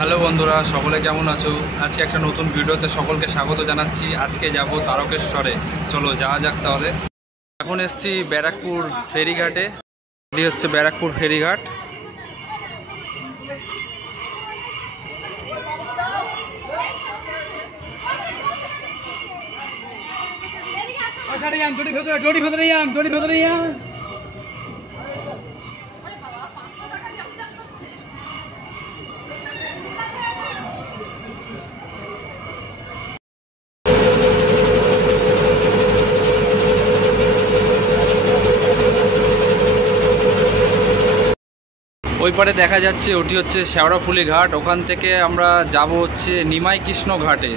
হ্যালো বন্ধুরা, সকলে কেমন আছো? আজকে একটা নতুন ভিডিওতে সকলকে স্বাগত জানাচ্ছি। আজকে যাব তারকেশ্বরে, চলো যাওয়া যাক তাহলে। এখন এসছি ব্যারাকপুর ফেরিঘাটে। এটি হচ্ছে ব্যারাকপুর ফেরিঘাট। ওই পারে দেখা যাচ্ছে ওটি হচ্ছে শেওড়াফুলি ঘাট। ওখান থেকে আমরা যাব হচ্ছে নিমাই কৃষ্ণ ঘাটে।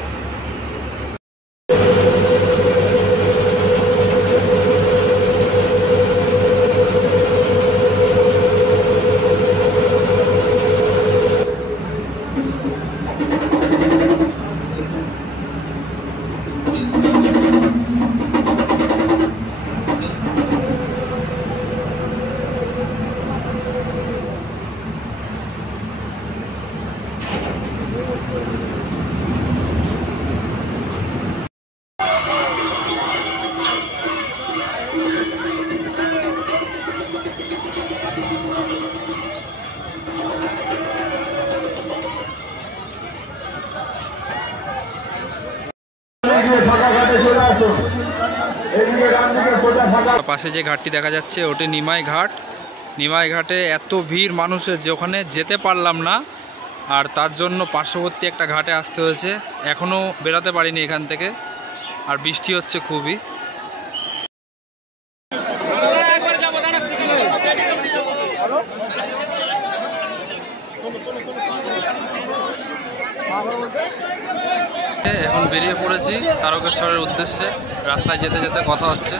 পাশে যে ঘাটটি দেখা যাচ্ছে ওটি নিমাই ঘাট। নিমাই ঘাটে এত ভিড় মানুষের যে ওখানে যেতে পারলাম না, আর তার জন্য পার্শ্ববর্তী একটা ঘাটে আসতে হয়েছে। এখনও বেরোতে পারিনি এখান থেকে, আর বৃষ্টি হচ্ছে খুবই। এখন বেরিয়ে পড়েছি তারকেশ্বরের উদ্দেশ্যে। রাস্তায় যেতে যেতে কথা হচ্ছে।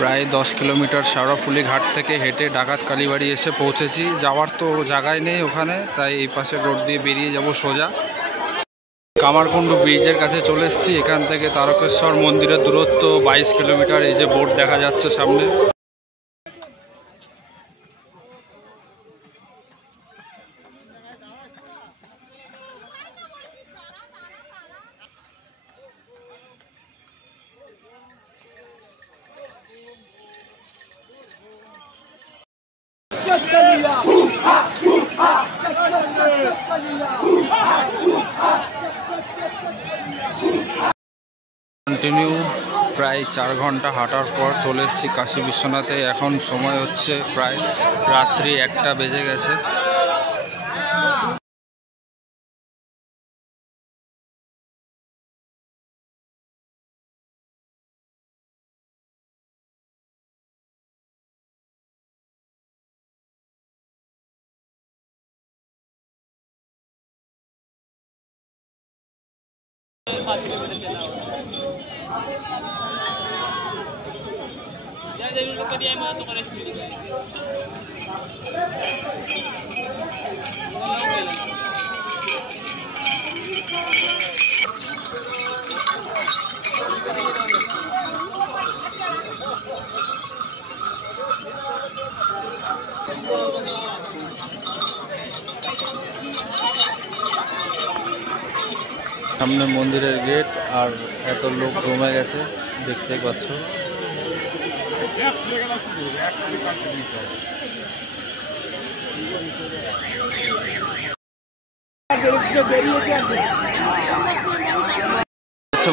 প্রায় 10 কিলোমিটার শেওড়াফুলি ঘাট থেকে হেঁটে ডাকাত কালীবাড়ি এসে পৌঁছেছি। যাওয়ার তো জায়গায় নেই ওখানে, তাই এই পাশে রোড দিয়ে বেরিয়ে যাব সোজা। কামারকুণ্ডু ব্রিজের কাছে চলে এসেছি। এখান থেকে তারকেশ্বর মন্দিরের দূরত্ব 22 কিলোমিটার। এই যে বোর্ড দেখা যাচ্ছে সামনে। কন্টিনিউ প্রায় 4 ঘন্টা হাঁটার পর চলে এসেছি কাশী বিশ্বনাথে। এখন সময় হচ্ছে প্রায় রাত্রি 1টা বেজে গেছে। সামনে মন্দিরের গেট, আর এত লোক জমে গেছে দেখতে পাচ্ছ।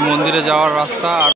মন্দিরে যাওয়ার রাস্তা। আর